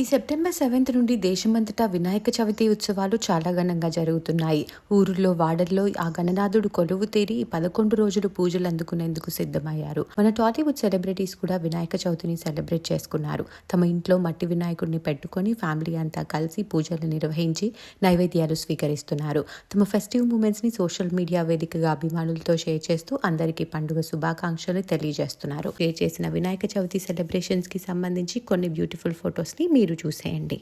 ఈ September 7th నుండి దేశమంతటా వినాయక చవితి ఉత్సవాలు చాలా ఘనంగా జరుగుతున్నాయి. ఊరుల్లో, వాడల్లో ఆ గణనాథుడు కొలువు తీరి 11 రోజులు పూజలు అందుకునేందుకు సిద్ధమయ్యారు. మన టాలీవుడ్ సెలబ్రిటీస్ కూడా వినాయక చవితిని సెలబ్రేట్ చేసుకున్నారు. తమ ఇంట్లో మట్టి వినాయకుడిని పెట్టుకొని ఫ్యామిలీ అంతా కలిసి పూజలు నిర్వహించి నైవేద్యాలు స్వీకరిస్తున్నారు. తమ ఫెస్టివ్ మూమెంట్స్ ని సోషల్ మీడియా వేదికగా అభిమానులతో షేర్ చేస్తూ అందరికీ పండుగ శుభాకాంక్షలు తెలియజేస్తున్నారు. షేర్ చేసిన వినాయక చవితి సెలబ్రేషన్స్ కి సంబంధించి కొన్ని బ్యూటిఫుల్ ఫొటోస్ ని మీరు చూసేయండి.